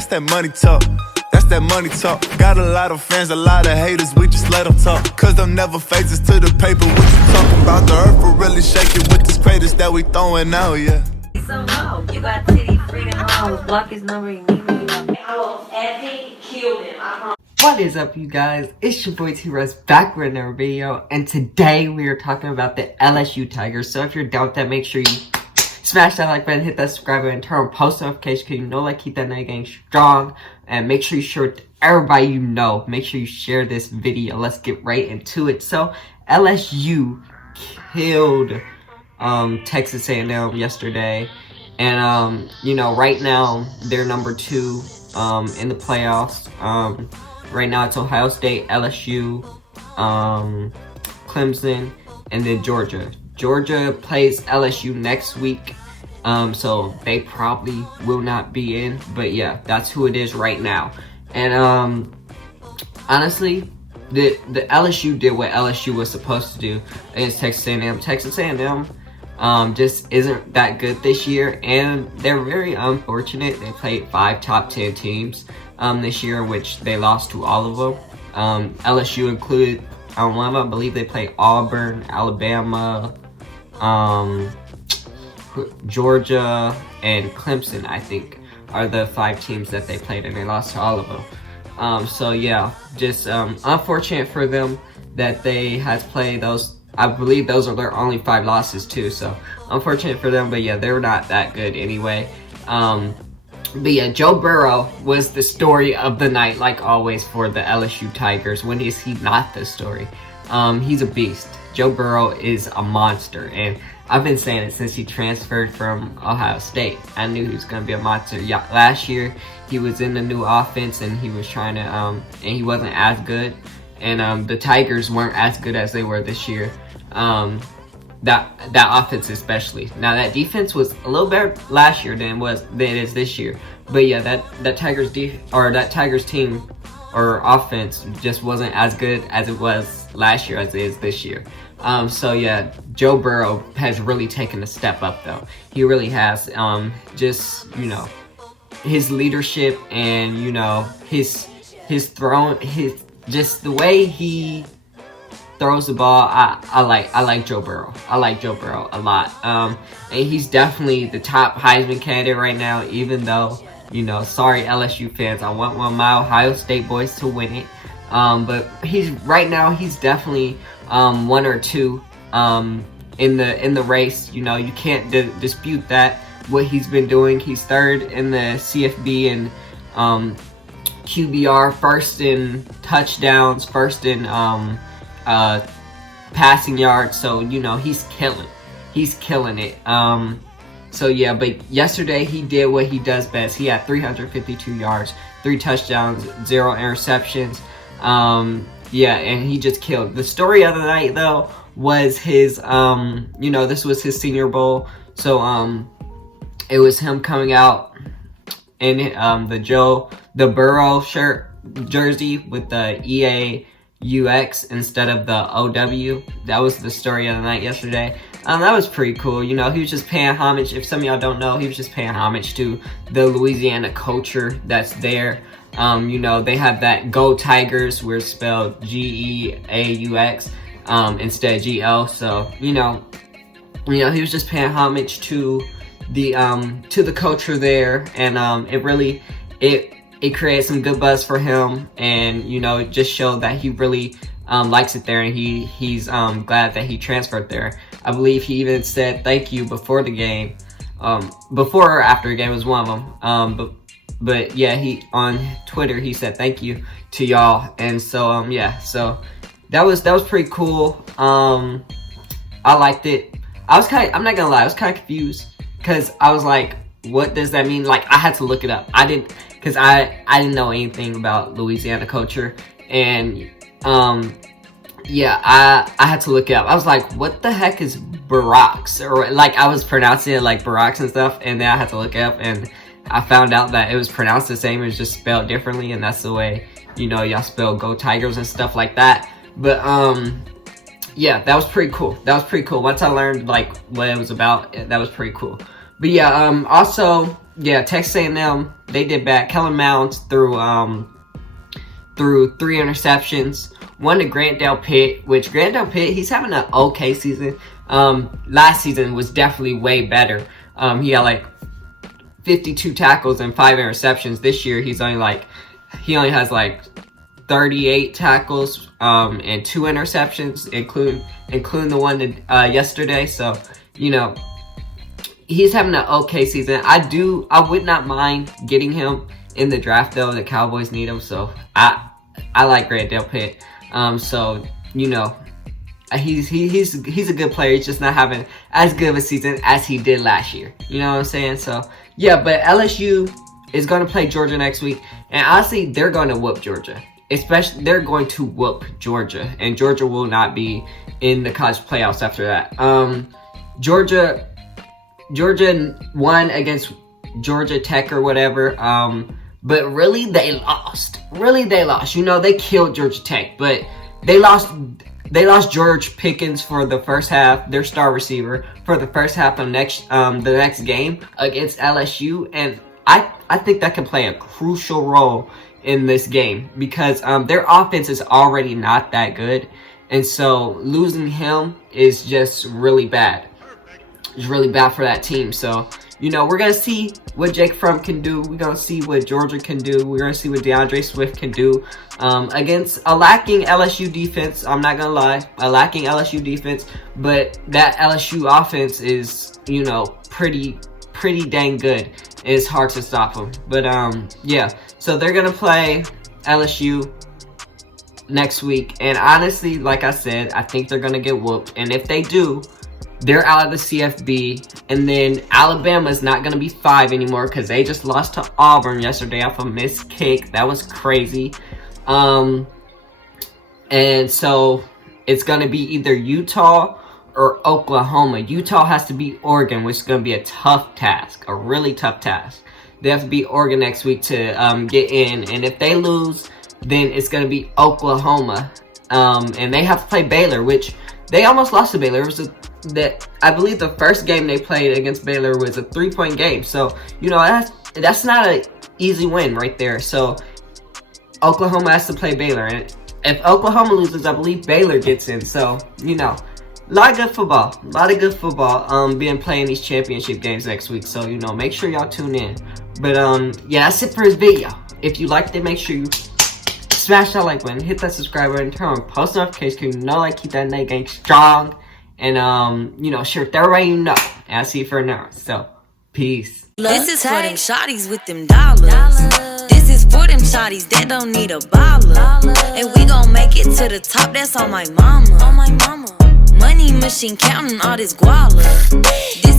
That's that money talk. That's that money talk. Got a lot of fans, a lot of haters, we just let them talk. Cause them never phases to the paper. What you talking about? The earth will really shake it with this craters that we throwing out, yeah. So no, you got Titty Freedom Homes. Block his number, you need me. I will epic kill him, I promise. What is up, you guys? It's your boy T-Russ back with another video, and today we are talking about the LSU Tigers. So if you're down with that, make sure you smash that like button, hit that subscribe button, turn on post notifications because you know like keep that night game strong, and make sure you share it to everybody you know. Make sure you share this video. Let's get right into it. So LSU killed Texas A&M yesterday, and you know, right now they're number 2 in the playoffs. Right now it's Ohio State, LSU, Clemson, and then Georgia. Georgia plays LSU next week, so they probably will not be in, but yeah, that's who it is right now. And honestly, the LSU did what LSU was supposed to do against Texas A&M. Texas A&M just isn't that good this year, and they're very unfortunate. They played 5 top 10 teams this year, which they lost to all of them. LSU included one of them. I believe they played Auburn, Alabama, Georgia, and Clemson, I think, are the 5 teams that they played, and they lost to all of them. So yeah, just unfortunate for them that they had to play those. I believe those are their only 5 losses too, so unfortunate for them, but yeah, they were not that good anyway. But yeah, Joe Burrow was the story of the night, like always, for the LSU Tigers. When is he not the story? He's a beast. Joe Burrow is a monster, and I've been saying it since he transferred from Ohio State. I knew he was going to be a monster. Yeah, last year, he was in the new offense, and he was trying to, and he wasn't as good. And the Tigers weren't as good as they were this year. That offense especially. Now that defense was a little better last year than it is this year. But yeah, that Tigers team or offense just wasn't as good as it was last year as it is this year. So yeah, Joe Burrow has really taken a step up though. He really has. Just, you know, his leadership and, you know, his just the way he throws the ball. I like Joe Burrow. I like Joe Burrow a lot. And he's definitely the top Heisman candidate right now, even though, you know, sorry LSU fans, I want one of my Ohio State boys to win it. But right now he's definitely 1 or 2 in the race. You know, you can't dispute that, what he's been doing. He's 3rd in the CFB and QBR, 1st in touchdowns, 1st in passing yards. So, you know, he's killing it. So yeah, but yesterday he did what he does best. He had 352 yards, 3 touchdowns, 0 interceptions. Yeah, and he just killed. The story of the night though was his you know, this was his Senior Bowl. So it was him coming out in the Burrow jersey with the EAUX instead of the OW. That was the story of the night yesterday. That was pretty cool. You know, he was just paying homage. If some of y'all don't know, he was just paying homage to the Louisiana culture that's there. You know, they have that Go Tigers, where it's spelled G-E-A-U-X instead of G-O. So, you know, he was just paying homage to the culture there, and it really created some good buzz for him, and, you know, it just showed that he really likes it there, and he's glad that he transferred there. I believe he even said thank you before the game. Before or after the game was one of them. But yeah, he on Twitter he said thank you to y'all, and so yeah, so that was pretty cool. I liked it. I'm not gonna lie, I was kind of confused because I was like, what does that mean? Like, I had to look it up. I didn't know anything about Louisiana culture, and yeah, I had to look it up. I was like, what the heck is Barracks? Or like, I was pronouncing it like Barracks and stuff, and then I had to look it up, and I found out that it was pronounced the same, it was just spelled differently, and that's the way, you know, y'all spell Go Tigers and stuff like that. But yeah, that was pretty cool. That was pretty cool. Once I learned like what it was about, that was pretty cool. But yeah, also yeah, Texas A&M, they did bad. Kellen Mounds threw 3 interceptions. One to Grant Pitt, which Grant Pitt, he's having an okay season. Last season was definitely way better. He had like 52 tackles and 5 interceptions. This year, he only has like 38 tackles and 2 interceptions, including the one yesterday. So, you know, he's having an okay season. I would not mind getting him in the draft though. The Cowboys need him, so I like Grant Pitt. So, you know, he's a good player. He's just not having as good of a season as he did last year. You know what I'm saying? So yeah, but LSU is going to play Georgia next week, and honestly, they're going to whoop Georgia. Especially, they're going to whoop Georgia, and Georgia will not be in the college playoffs after that. Georgia won against Georgia Tech or whatever. But really, they lost. You know, they killed Georgia Tech, but they lost George Pickens for the first half, their star receiver, for the first half of the next game against LSU, and I think that can play a crucial role in this game because their offense is already not that good, and so losing him is just really bad. It's really bad for that team. So, you know, we're going to see what Jake Fromm can do. We're going to see what Georgia can do. We're going to see what DeAndre Swift can do against a lacking LSU defense. I'm not going to lie. A lacking LSU defense. But that LSU offense is, you know, pretty dang good. It's hard to stop them. But, yeah. So they're going to play LSU next week. And honestly, like I said, I think they're going to get whooped. And if they do, they're out of the CFB, and then Alabama's not going to be 5 anymore because they just lost to Auburn yesterday off a missed kick. That was crazy. And so it's going to be either Utah or Oklahoma. Utah has to beat Oregon, which is going to be a tough task, a really tough task. They have to beat Oregon next week to get in, and if they lose, then it's going to be Oklahoma. And they have to play Baylor, which they almost lost to Baylor. It was I believe the first game they played against Baylor was a 3-point game. So, you know, that's not an easy win right there. So, Oklahoma has to play Baylor. And if Oklahoma loses, I believe Baylor gets in. So, you know, a lot of good football being played in these championship games next week. So, you know, make sure y'all tune in. But, yeah, that's it for this video. If you liked it, make sure you smash that like button, hit that subscribe button, turn on post notifications because you know I keep that night gang strong. And, you know, share with everybody you know. And I'll see you for an hour. So, peace. This is for them shawties with them dollars. This is for them shawties that don't need a baller. And we gon' make it to the top, that's on my mama. Money machine counting all this guala. This